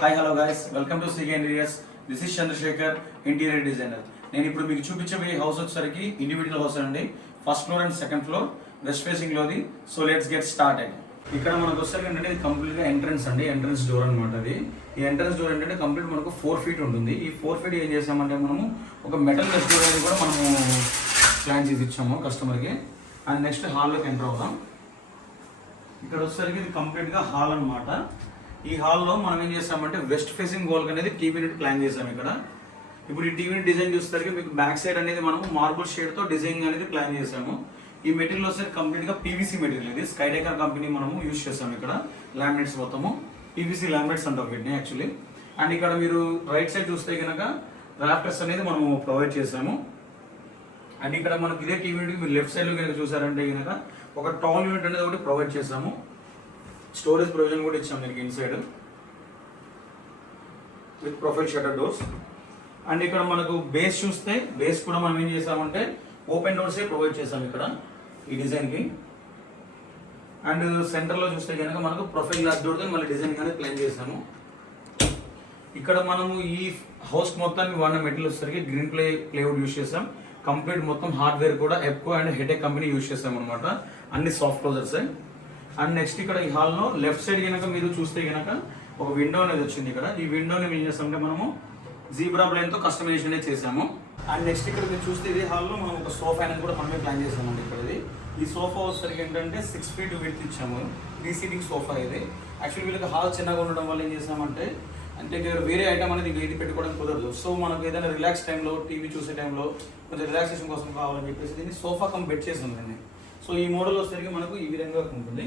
Hi hello guys, welcome to Sige interiors. This is Chandrashekar, interior designer. నేను ఇప్పుడు మీకు చూపించబోయే హౌస్ వచ్చేసరికి ఇండివిజువల్ హౌస్ అండి. First floor and second floor west facing లోది. So let's get started. ఇక్కడ మనకు వచ్చేసరికి ఏంటంటే ఇది కంప్లీట్ గా ఎంట్రన్స్ అండి, ఎంట్రన్స్ డోర్ అనమాట. అది ఈ ఎంట్రన్స్ డోర్ ఏంటంటే కంప్లీట్ మనకు 4 feet ఉంటుంది. ఈ 4 feet ఏం చేసామంటే మనము ఒక మెటల్ డోర్ అనేది కూడా మనము ప్లాన్ చేసి ఇచ్చాము కస్టమర్కి. అండ్ నెక్స్ట్ హాల్లోకి ఎంటర్ అవుదాం. ఇక్కడ వచ్చేసరికి ఇది కంప్లీట్ గా హాల్ అనమాట. ఈ హాల్లో మనం ఏం చేస్తామంటే వెస్ట్ ఫేసింగ్ వాల్ అనేది టీవీ యూనిట్ ప్లాన్ చేసాం ఇక్కడ. ఇప్పుడు ఈ టీవీ యూనిట్ డిజైన్ చూస్తే మీకు బ్యాక్ సైడ్ అనేది మనం మార్బుల్ షేడ్ తో డిజైన్ అనేది ప్లాన్ చేసాము. ఈ మెటీరియల్ వచ్చేసరికి కంప్లీట్ గా పీవీసీ మెటీరియల్. ఇది స్కైడెకర్ కంపెనీ మనము యూజ్ చేసాము. ఇక్కడ లామినేట్స్ మొత్తము పీవీసీ లామినేట్స్ అంటాం వీటిని యాక్చువల్లీ. అండ్ ఇక్కడ మీరు రైట్ సైడ్ చూస్తే కనుక రాఫ్టర్స్ అనేది మనము ప్రొవైడ్ చేసాము. అండ్ ఇక్కడ మనకి ఇదే టీవీ యూనిట్ మీరు లెఫ్ట్ సైడ్ లో కనుక చూసారంటే కనుక ఒక టాల్ యూనిట్ అనేది ఒకటి ప్రొవైడ్ చేసాము. స్టోరేజ్ ప్రొవిజన్ కూడా ఇచ్చాము దీనికి inside with profile shutter doors. And ఇక్కడ మనకు బేస్ చూస్తే బేస్ కూడా మనం ఏం చేసామంటే ఓపెన్ డోర్సే ప్రొవైడ్ చేసాం ఇక్కడ ఈ డిజైన్కి. అండ్ సెంటర్లో చూస్తే కనుక మనకు ప్రొఫైల్ గ్లాస్ డోర్తో మళ్ళీ డిజైన్ కానీ ప్లాన్ చేసాము. ఇక్కడ మనము ఈ హౌస్ మొత్తానికి వాడిన మెటీరియల్ వచ్చేసరికి గ్రీన్ ప్లేవుడ్ యూజ్ చేసాం. కంప్లీట్ మొత్తం హార్డ్వేర్ కూడా ఎప్కో అండ్ హెటెక్ కంపెనీ యూజ్ చేసాం అనమాట. అన్ని సాఫ్ట్ క్లోజర్సే. అండ్ నెక్స్ట్ ఇక్కడ ఈ హాల్లో లెఫ్ట్ సైడ్ కనుక మీరు చూస్తే కనుక ఒక విండో అనేది వచ్చింది ఇక్కడ. ఈ విండోని ఏం చేస్తామంటే మనము జీబ్రా బ్లైన్ తో కస్టమైజేషన్ అనేది చేసాము. అండ్ నెక్స్ట్ ఇక్కడ మీరు చూస్తే ఇది హాల్లో మనం ఒక సోఫా అనేది కూడా మనమే ప్లాన్ చేసామండి ఇక్కడ. ఈ సోఫా వచ్చేసరికి ఏంటంటే 6 feet విడ్త్ ఇచ్చాము. 3 seating సోఫా ఇది. యాక్చువల్లీ వీళ్ళకి హాల్ చిన్నగా ఉండడం వల్ల ఏం చేసామంటే అంటే వేరే ఐటమ్ అనేది ఏది పెట్టుకోవడానికి కుదరదు. సో మనకు ఏదైనా రిలాక్స్ టైంలో టీవీ చూసే టైంలో కొంచెం రిలాక్సేషన్ కోసం కావాలని చెప్పేసి దీన్ని సోఫా కమ్ బెడ్ చేసాం అండి. సో ఈ మోడల్ వచ్చేసరికి మనకు ఈ విధంగా ఉంటుంది.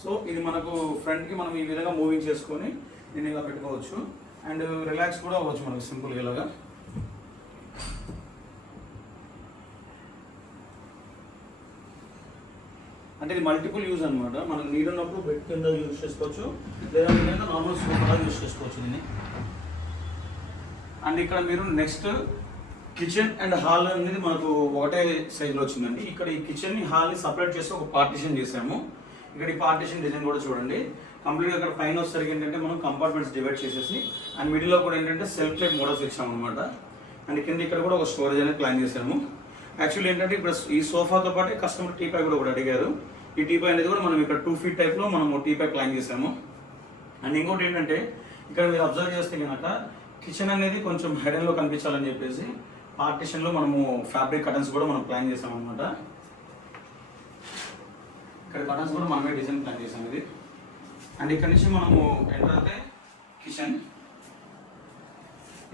సో ఇది మనకు ఫ్రంట్ కి మనం ఈ విధంగా మూవింగ్ చేసుకొని దీన్ని ఇలా పెట్టుకోవచ్చు. అండ్ రిలాక్స్ కూడా అవ్వచ్చు మనకు సింపుల్గా ఇలాగా. అంటే ఇది మల్టిపుల్ యూజ్ అనమాట. మనకు నీడ్ ఉన్నప్పుడు బెడ్ కింద యూజ్ చేసుకోవచ్చు, లేదా నార్మల్ సోఫా యూజ్ చేసుకోవచ్చు దీన్ని. అండ్ ఇక్కడ మీరు నెక్స్ట్ కిచెన్ అండ్ హాల్ అనేది మనకు ఒకటే సైజులో వచ్చిందండి. ఇక్కడ ఈ కిచెన్ ని హాల్ ని సపరేట్ చేసి ఒక పార్టీషన్ చేసాము. ఇక్కడ ఈ పార్టీషన్ డిజైన్ కూడా చూడండి. కంప్లీట్గా ఇక్కడ పైన వచ్చేసరికి ఏంటంటే మనం కంపార్ట్మెంట్స్ డివైడ్ చేసేసి అండ్ మిడిల్లో కూడా ఏంటంటే సెల్ఫ్ టైప్ మోడల్స్ ఇచ్చాము అనమాట. అండ్ కింద ఇక్కడ కూడా ఒక స్టోరేజ్ అనేది ప్లాన్ చేసాము. యాక్చువల్లీ ఏంటంటే ఇప్పుడు ఈ సోఫాతో పాటు కస్టమర్ టీపై కూడా అడిగారు. ఈ టీపై అనేది కూడా మనం ఇక్కడ 2 feet టైప్లో మనము టీపై ప్లాన్ చేసాము. అండ్ ఇంకోటి ఏంటంటే ఇక్కడ మీరు అబ్జర్వ్ చేస్తే కనుక కిచెన్ అనేది కొంచెం హైడెన్లో కనిపించాలని చెప్పేసి పార్టీషన్లో మనము ఫ్యాబ్రిక్ కటన్స్ కూడా మనం ప్లాన్ చేసాం అనమాట. ఇక్కడ కటన్స్ కూడా మనమే డిజైన్ ప్లాన్ చేసాం ఇది. అండ్ ఇక్కడ నుంచి మనము ఎంటర్ అయితే కిచెన్.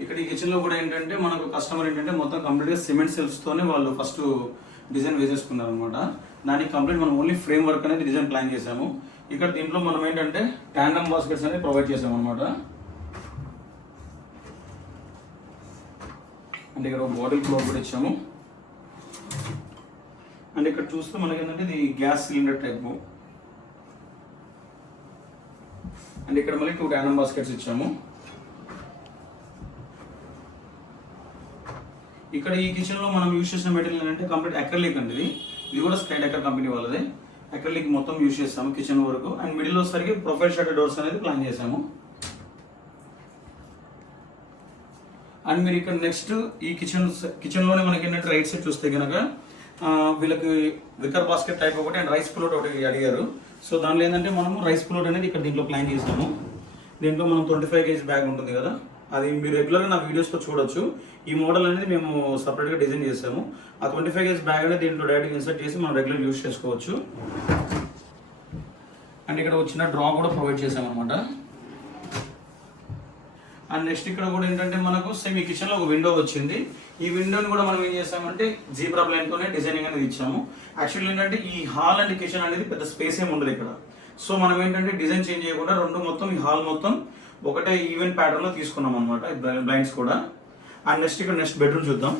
ఇక్కడ ఈ కిచెన్లో కూడా ఏంటంటే మనకు కస్టమర్ ఏంటంటే మొత్తం కంప్లీట్గా సిమెంట్ సెల్ఫ్స్తోనే వాళ్ళు ఫస్ట్ డిజైన్ వేసేసుకున్నారు అనమాట. దానికి కంప్లీట్ మనం ఓన్లీ ఫ్రేమ్ వర్క్ అనేది డిజైన్ ప్లాన్ చేసాము. ఇక్కడ దీంట్లో మనం ఏంటంటే ట్యాండమ్ బాస్కెట్స్ అనేది ప్రొవైడ్ చేసాము అనమాట. అంటే ఇక్కడ ఒక బాటిల్ ఫ్లోర్ కూడా ఇచ్చాము. అండ్ ఇక్కడ చూస్తే మనకి ఏంటంటే ఇది గ్యాస్ సిలిండర్ టైపు. అండ్ ఇక్కడ మళ్ళీ 2 ట్యాండమ్ బాస్కెట్స్ ఇచ్చాము. ఇక్కడ ఈ కిచెన్ లో మనం యూజ్ చేసిన మెటీరియల్ ఏంటంటే కంప్లీట్ అక్రిలిక్ అండి. ఇది కూడా స్కైడెకర్ కంపెనీ వాళ్ళదే. అక్రిలిక్ మొత్తం యూజ్ చేస్తాము కిచెన్ వరకు. అండ్ మిడిల్ వచ్చేసరికి ప్రొఫైల్ షట్టర్ డోర్స్ అనేది ప్లాన్ చేసాము. అండ్ మీరు ఇక్కడ నెక్స్ట్ ఈ కిచెన్లోనే మనకి ఏంటంటే రైట్ సైడ్ చూస్తే కనుక వీళ్ళకి వికర్ బాస్కెట్ టైప్ ఒకటి అండ్ రైస్ పులోట్ ఒకటి అడిగారు. సో దానిలో ఏంటంటే మనము రైస్ పులోట్ అనేది ఇక్కడ దీంట్లో ప్లాన్ చేసాము. దీంట్లో మనం 25 kg బ్యాగ్ ఉంటుంది కదా, అది మీరు రెగ్యులర్గా నా వీడియోస్లో చూడొచ్చు. ఈ మోడల్ అనేది మేము సపరేట్గా డిజైన్ చేసాము. ఆ 25 kg బ్యాగ్ అనేది దీంట్లో డైరెక్ట్గా ఇన్సర్ట్ చేసి మనం రెగ్యులర్ యూజ్ చేసుకోవచ్చు. అండ్ ఇక్కడ వచ్చిన డ్రా కూడా ప్రొవైడ్ చేసాం అనమాట. అండ్ నెక్స్ట్ ఇక్కడ కూడా ఏంటంటే మనకు సేమ్ ఈ కిచెన్లో ఒక విండో వచ్చింది. ఈ విండోని కూడా మనం ఏం చేసామంటే జీబ్రా బ్లైన్తోనే డిజైనింగ్ అనేది ఇచ్చాము. యాక్చువల్లీ ఏంటంటే ఈ హాల్ అండ్ కిచెన్ అనేది పెద్ద స్పేస్ ఏమి ఉండదు ఇక్కడ. సో మనం ఏంటంటే డిజైన్ చేంజ్ చేయకుండా రెండు మొత్తం ఈ హాల్ మొత్తం ఒకటే ఈవెంట్ ప్యాటర్న్లో తీసుకున్నాం అనమాట బ్లైండ్స్ కూడా. అండ్ నెక్స్ట్ ఇక్కడ నెక్స్ట్ బెడ్రూమ్ చూద్దాం.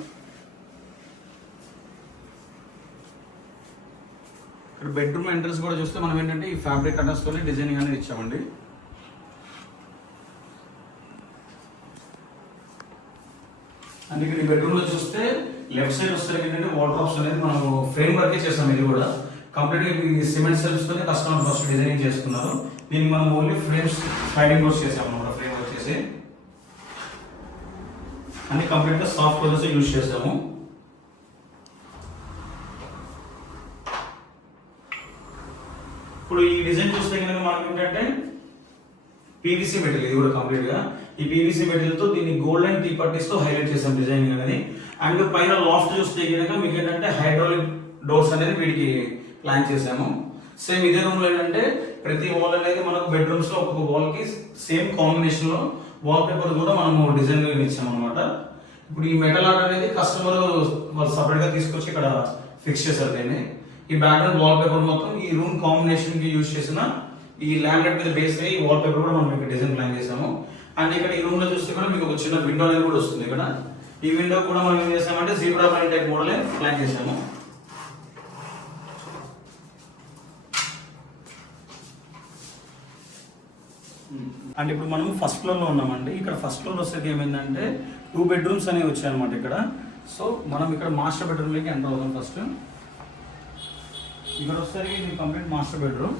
ఇక్కడ బెడ్రూమ్ ఎంట్రన్స్ కూడా చూస్తే మనం ఏంటంటే ఈ ఫ్యాబ్రిక్ కటర్స్తోనే డిజైనింగ్ అనేది ఇచ్చామండి. అండ్ ఇక్కడ ఈ బెడ్రూమ్ లో చూస్తే లెఫ్ట్ సైడ్ వస్తే ఏంటంటే వార్డ్రోబ్స్ అనేది మనం ఫ్రేమ్ వర్కే చేసాం. ఇది కూడా కంప్లీట్గా ఈ సిమెంట్ సెల్స్ తోనే కస్టమర్ ఫస్ట్ డిజైనింగ్ చేసుకున్నారు. దీనికి మనం ఓన్లీ ఫ్రేమ్స్ స్లైడింగ్ డోర్స్ చేసాము అనమాట. ఫ్రేమ్ వచ్చేసి అన్ని కంప్లీట్గా సాఫ్ట్ కలర్స్ యూజ్ చేసాము. ఇప్పుడు ఈ డిజైన్ చూస్తే కనుక మనకి ఏంటంటే పీవీసీ మెటీరియల్, ఇది కూడా కంప్లీట్ గా ఈ పీవీసీ మెటీరియల్ తో దీన్ని గోల్డ్ అండ్ టీ పట్టీస్ తో హైలైట్ చేసాం డిజైనింగ్ అనేది. అండ్ పైన లాఫ్ట్ చూస్తే కనుక మీకు ఏంటంటే హైడ్రాలిక్ డోర్స్ అనేది వీటికి ప్లాన్ చేసాము. సేమ్ ఇదే రూమ్ లో ఏంటంటే ప్రతి వాల్ అనేది మనకు బెడ్రూమ్స్ లో ఒక్కొక్క వాల్ కి సేమ్ కాంబినేషన్ లో వాల్ పేపర్ కూడా మనము డిజైన్ ఇచ్చాము అనమాట. ఇప్పుడు ఈ మెటల్ ఆర్ట్ అనేది కస్టమర్ వాళ్ళు సపరేట్ గా తీసుకొచ్చి ఇక్కడ ఫిక్స్ చేశారు. దీన్ని ఈ బ్యాక్గ్రౌండ్ వాల్ పేపర్ మొత్తం ఈ రూమ్ కాంబినేషన్ కి యూజ్ చేసిన ఈ ల్యాండ్ మీద బేస్ అయ్యి వాల్ పేపర్ కూడా మనం ఇక్కడ డిజైన్ ప్లాన్ చేసాము. అండ్ ఇక్కడ ఈ రూమ్ లో చూస్తే కూడా మీకు ఒక చిన్న విండో అనేది కూడా వస్తుంది. ఇక్కడ ఈ విండో కూడా మనం ఏం చేసామంటే zebra print type model plan చేసాము. అండ్ ఇప్పుడు మనం ఫస్ట్ ఫ్లోర్ లో ఉన్నామండి. ఇక్కడ ఫస్ట్ ఫ్లోర్ వస్తే ఏమైందంటే 2 బెడ్రూమ్స్ అనేవి వచ్చాయి అనమాట ఇక్కడ. సో మనం ఇక్కడ మాస్టర్ బెడ్రూమ్ లోకి ఎంటర్ అవుతాం. ఫస్ట్ ఇక్కడ వస్తే ఇది కంప్లీట్ మాస్టర్ బెడ్రూమ్.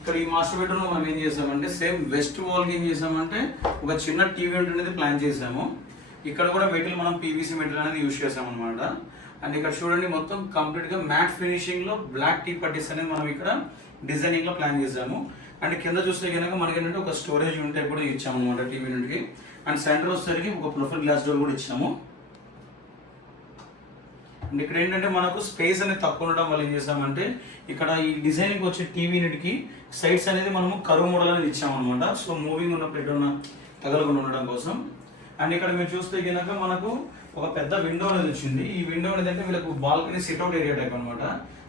ఇక్కడ ఈ మాస్టర్ బెడ్రూమ్ మనం ఏం చేసామంటే సేమ్ వెస్ట్ వాల్ కి ఏం చేసామంటే ఒక చిన్న టీవీ యూనిట్ అనేది ప్లాన్ చేసాము. ఇక్కడ కూడా మెటీరియల్ మనం పీవీసీ మెటీరియల్ అనేది యూజ్ చేసాం అనమాట. అండ్ ఇక్కడ చూడండి మొత్తం కంప్లీట్ గా మ్యాట్ ఫినిషింగ్ లో బ్లాక్ టీ పట్టీస్ అనేది మనం ఇక్కడ డిజైనింగ్ లో ప్లాన్ చేసాము. అండ్ కింద చూస్తే కనుక మనకి ఏంటంటే ఒక స్టోరేజ్ యూనిట్ కూడా ఇచ్చాము అనమాట టీవీ యూనిట్ కి. అండ్ సెంటర్ వచ్చేసరికి ఒక ప్రొఫైల్ గ్లాస్ డోర్ కూడా ఇచ్చాము. అండ్ ఇక్కడ ఏంటంటే మనకు స్పేస్ అనేది తక్కువ ఉండడం వల్ల ఏం చేసామంటే ఇక్కడ ఈ డిజైనింగ్ వచ్చే టీవీ యూనిట్ కి సైడ్స్ అనేది మనము కరువు మోడల్ అనేది ఇచ్చాము అనమాట. సో మూవింగ్ ఉన్నప్పుడు ఎక్కడ తగలకుండా ఉండడం కోసం. అండ్ ఇక్కడ మీరు చూస్తే కనుక మనకు ఒక పెద్ద విండో అనేది వచ్చింది. ఈ విండో అనేది అంటే వీళ్ళకు బాల్కనీ సిట్అవుట్ ఏరియా టైప్ అనమాట.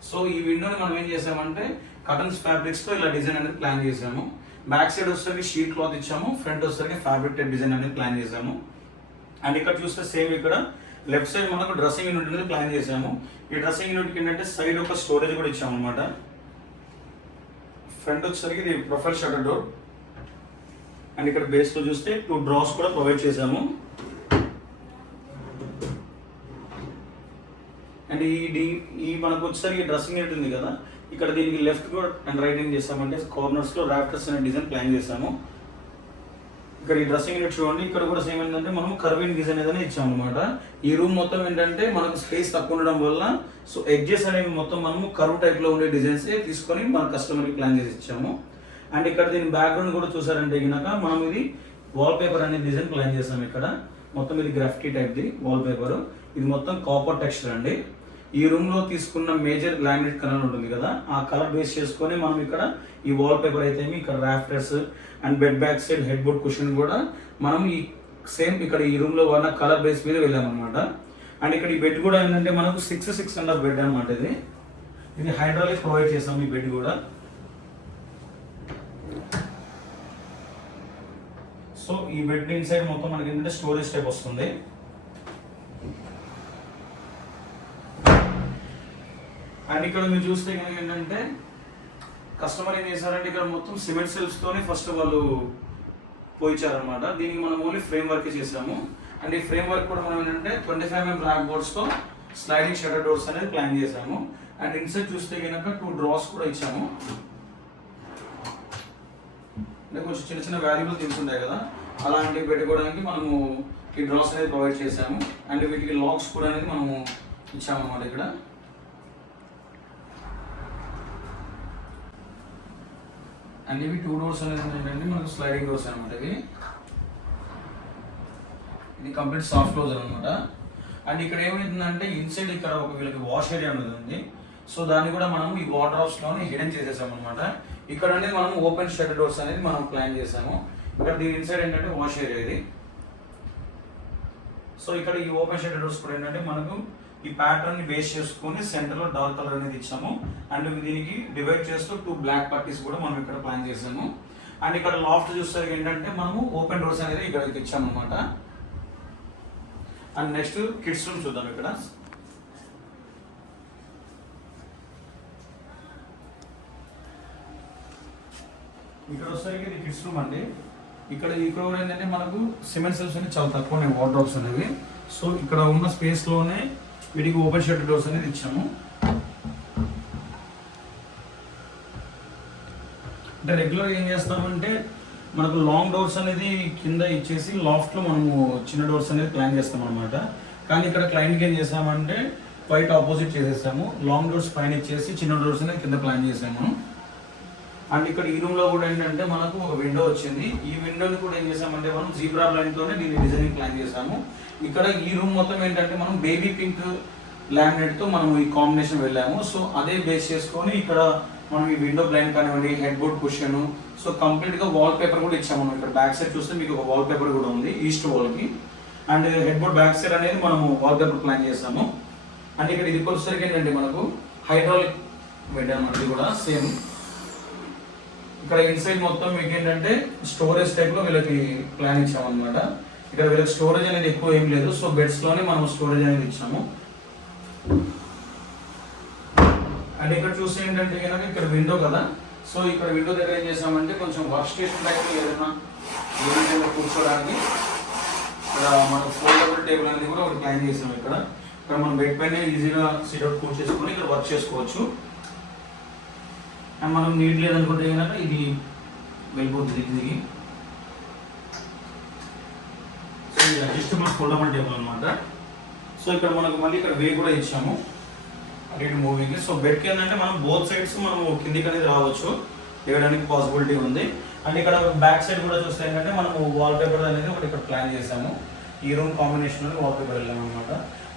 సో ఈ విండోని మనం ఏం చేసామంటే కటన్స్ ఫ్యాబ్రిక్స్ తో ఇలా డిజైన్ అనేది ప్లాన్ చేసాము. బ్యాక్ సైడ్ వచ్చేసరికి షీట్ క్లాత్ ఇచ్చాము. ఫ్రంట్ వచ్చేసరికి ఫ్యాబ్రిక్ టైప్ డిజైన్ అనేది ప్లాన్ చేసాము. అండ్ ఇక్కడ చూస్తే సేమ్ ఇక్కడ లెఫ్ట్ సైడ్ మనకు డ్రెస్సింగ్ యూనిట్ అనేది ప్లాన్ చేసాము. ఈ డ్రెస్సింగ్ యూనిట్ కి ఏంటంటే సైడ్ ఒక స్టోరేజ్ కూడా ఇచ్చాము అనమాట. ఫ్రంట్ వచ్చేసరికి ఇది ప్రొఫైల్ షట్టర్ డోర్. అండ్ ఇక్కడ బేస్ లో చూస్తే 2 డ్రాస్ కూడా ప్రొవైడ్ చేసాము. అండ్ ఈ మనకు వచ్చేసరికి డ్రెస్సింగ్ యూనిట్ ఉంది కదా, ఇక్కడ దీనికి లెఫ్ట్ కూడా అండ్ రైట్ ఏం చేసామంటే కార్నర్స్ లో రాఫ్టర్స్ అనే డిజైన్ ప్లాన్ చేసాము. ఇక్కడ ఈ డ్రెస్సింగ్ యూనిట్ చూడండి, ఇక్కడ కూడా సేమ్ ఏంటంటే మనం కర్వింగ్ డిజైన్ ఏదైనా ఇచ్చాము అనమాట. ఈ రూమ్ మొత్తం ఏంటంటే మనకు స్పేస్ తక్కువ ఉండడం వల్ల సో ఎడ్జెస్ అనేవి మొత్తం మనము కర్వ్ టైప్ లో ఉండే డిజైన్స్ తీసుకొని మన కస్టమర్ కి ప్లాన్ చేసి ఇచ్చాము. అండ్ ఇక్కడ దీని బ్యాక్గ్రౌండ్ కూడా చూసారంటే కనుక మనం ఇది వాల్ పేపర్ అనే డిజైన్ ప్లాన్ చేసాము. ఇక్కడ మొత్తం ఇది graffiti type the wall paper. ఇది మొత్తం కాపర్ టెక్స్చర్ అండి. ఈ రూమ్ లో తీసుకున్న మేజర్ లామినేట్ కలర్ ఉంటుంది కదా, ఆ కలర్ బేస్ చేసుకొని మనం ఇక్కడ ఈ వాల్ పేపర్ అయితే ఇక్కడ rafters and bed back side head board cushion కూడా మనం ఈ సేమ్ ఇక్కడ ఈ రూమ్ లో ఉన్న కలర్ బేస్ మీద వెళ్ళామన్నమాట. అండ్ ఇక్కడ ఈ బెడ్ కూడా ఏంటంటే మనకు 6.5 బెడ్ అనమాట. ఇది హైడ్రాలిక్ ప్రొవైడ్ చేసాం ఈ బెడ్ కూడా. సో ఈ బెడ్ ఇన్సైడ్ మొత్తం మనకి ఏంటంటే స్టోరేజ్ టైప్ వస్తుంది. అండ్ ఇక్కడ మీరు చూస్తే కనుక ఏంటంటే కస్టమర్ ఏం చేశారంటే ఇక్కడ మొత్తం సిమెంట్ సెల్స్ తోనే ఫస్ట్ వాళ్ళు పోయించారనమాట. దీనికి మనం ఓన్లీ ఫ్రేమ్ వర్క్ చేసాము. అండ్ ఈ ఫ్రేమ్ వర్క్ కూడా మనం ఏంటంటే 25 mm బ్లాక్ బోర్డ్స్ తో స్లైడింగ్ షట్టర్ డోర్స్ అనేది ప్లాన్ చేసాము. అండ్ ఇన్సైడ్ చూస్తే కనుక 2 డ్రాస్ కూడా ఇచ్చాము. అంటే కొంచెం చిన్న చిన్న వాల్యుబుల్ థింగ్స్ ఉంటాయి కదా, అలాంటివి పెట్టుకోవడానికి మనము ఈ డ్రాస్ అనేది ప్రొవైడ్ చేసాము. అండ్ వీటికి లాక్స్ కూడా అనేది మనము ఇచ్చాము అన్నమాట. ఇక్కడ అండ్ ఇవి 2 డోర్స్ అనేది ఏంటంటే మనకు స్లైడింగ్ డోర్స్ అనమాట. ఇది కంప్లీట్ సాఫ్ట్ క్లోజర్ అనమాట. అండ్ ఇక్కడ ఏమైందంటే ఇన్సైడ్ ఇక్కడ ఒక వీళ్ళకి వాష్ ఏరియా అనేది ఉంది. సో దాన్ని కూడా మనం ఈ వార్డ్రోబ్స్ లోనే హిడెన్ చేసేసాం అనమాట. ఇక్కడ అనేది మనం ఓపెన్ షట్టర్ డోర్స్ అనేది మనం ప్లాన్ చేసాము. ఇక్కడ దీని ఇన్సైడ్ ఏంటంటే వాష్ ఏరియా ఇది. సో ఇక్కడ ఈ ఓపెన్ షట్టర్ డోర్స్ కూడా ఏంటంటే మనకు ఈ ప్యాటర్న్ ని బేస్ చేసుకొని సెంటర్ లో డార్క్ కలర్ అనేది ఇచ్చాము. అండ్ దీనికి డివైడ్ చేస్తూ 2 బ్లాక్ పట్టీస్ కూడా మనం ఇక్కడ ప్లాన్ చేసాము. అండ్ ఇక్కడ లాఫ్ట్ చూస్తే ఏంటంటే మనము ఓపెన్ డోర్స్ అనేది ఇక్కడ ఇచ్చాము అనమాట. అండ్ నెక్స్ట్ కిడ్స్ రూమ్ చూద్దాం. ఇక్కడ వచ్చేసరికి ఇది కిడ్స్ రూమ్ అండి. ఇక్కడ కూడా ఏంటంటే మనకు సిమెంట్ సెల్స్ అనేది చాలా తక్కువ ఉన్నాయి, వార్డ్రోబ్స్ అనేవి. సో ఇక్కడ ఉన్న స్పేస్ లోనే వీటికి ఓపెన్ షట్టర్ డోర్స్ అనేది ఇచ్చాము. అంటే రెగ్యులర్ ఏం చేస్తామంటే మనకు లాంగ్ డోర్స్ అనేది కింద ఇచ్చేసి లాఫ్ట్లో మనము చిన్న డోర్స్ అనేది ప్లాన్ చేస్తాం అనమాట. కానీ ఇక్కడ క్లయింట్కి ఏం చేసామంటే క్వైట్ ఆపోజిట్ చేసేసాము. లాంగ్ డోర్స్ పైన ఇచ్చేసి చిన్న డోర్స్ అనేది కింద ప్లాన్ చేసాము. అండ్ ఇక్కడ ఈ రూమ్లో కూడా ఏంటంటే మనకు ఒక విండో వచ్చింది. ఈ విండోని కూడా ఏం చేసామంటే మనం జీబ్రా లైన్తోనే దీన్ని డిజైనింగ్ ప్లాన్ చేసాము. ఇక్కడ ఈ రూమ్ మొత్తం ఏంటంటే మనం బేబీ పింక్ లామినేట్తో మనం ఈ కాంబినేషన్ వెళ్ళాము. సో అదే బేస్ చేసుకొని ఇక్కడ మనం ఈ విండో బ్లైండ్ కానివ్వండి, హెడ్ బోర్డ్ కుషన్, సో కంప్లీట్గా వాల్ పేపర్ కూడా ఇచ్చాము. మనం ఇక్కడ బ్యాక్ సైడ్ చూస్తే మీకు ఒక వాల్ పేపర్ కూడా ఉంది ఈస్ట్ వాల్కి. And headboard back side అనేది మనము వాల్ పేపర్ ప్లాన్ చేసాము. అండ్ ఇక్కడ ఇది వచ్చేసరికి ఏంటంటే మనకు హైడ్రాలిక్ బెడ్ అన్నమాట. ఇది కూడా సేమ్. ఇక్కడ ఇన్సైడ్ మొత్తం మీకు ఏంటంటే స్టోరేజ్ టైప్లో వీళ్ళకి ప్లాన్ ఇచ్చామన్నమాట. ఇక్కడ వీళ్ళకి స్టోరేజ్ అనేది ఎక్కువ ఏం లేదు. సో బెడ్స్లోనే మనం స్టోరేజ్ అనేది ఇచ్చాము. అండ్ ఇక్కడ చూస్తే ఏంటంటే కనుక ఇక్కడ విండో కదా, సో ఇక్కడ విండో దగ్గర ఏం చేసామంటే కొంచెం వర్క్ స్టేషన్ టైప్లో ఏదైనా కూర్చోడానికి ఇక్కడ మన ఫోల్డబుల్ టేబుల్ అనేది కూడా ఒకటి ప్లాన్ చేసాము. ఇక్కడ మనం బెడ్ పైన ఈజీగా సిట్అవుట్ కూర్చేసుకొని ఇక్కడ వర్క్ చేసుకోవచ్చు. అండ్ మనం నీట్ లేదనుకుంటే కనుక ఇది వెళ్ళిపోతుంది దిగి. సో ఇది అడ్జస్టబుల్ ఫోల్డబుల్ టేబుల్ అనమాట. సో ఇక్కడ మనకు మళ్ళీ ఇక్కడ వే కూడా ఇచ్చాము అటు మూవీకి. సో బెడ్కి ఏంటంటే మనం బోత్ సైడ్స్ మనము కిందికి అనేది రావచ్చు, వేయడానికి పాసిబిలిటీ ఉంది. అండ్ ఇక్కడ బ్యాక్ సైడ్ కూడా చూస్తే ఏంటంటే మనము వాల్ పేపర్ అనేది ఒకటి ఇక్కడ ప్లాన్ చేసాము. ఈ రూమ్ కాంబినేషన్లో వాల్ పేపర్ వెళ్ళాము అనమాట.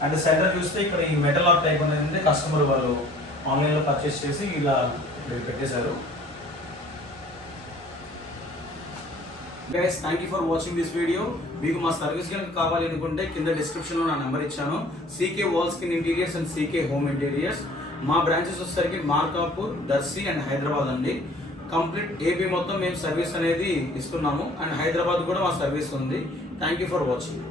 అండ్ సెంటర్ చూస్తే ఇక్కడ ఈ మెటల్ ఆర్ట్ టైప్ అనేది కస్టమర్ వాళ్ళు ఆన్లైన్లో పర్చేస్ చేసి ఇలా పెట్టేశారు. Guys, thank you for watching this video. మీకు మా సర్వీస్ కనుక కావాలి అనుకుంటే కింద డిస్క్రిప్షన్లో నా నెంబర్ ఇచ్చాను. CK wall skin interiors and CK home interiors. మా బ్రాంచెస్ వచ్చేసరికి మార్కాపూర్, దర్శి అండ్ హైదరాబాద్ అండి. కంప్లీట్ ఏపీ మొత్తం మేము సర్వీస్ అనేది ఇస్తున్నాము. అండ్ హైదరాబాద్ కూడా మా సర్వీస్ ఉంది. Thank you for watching.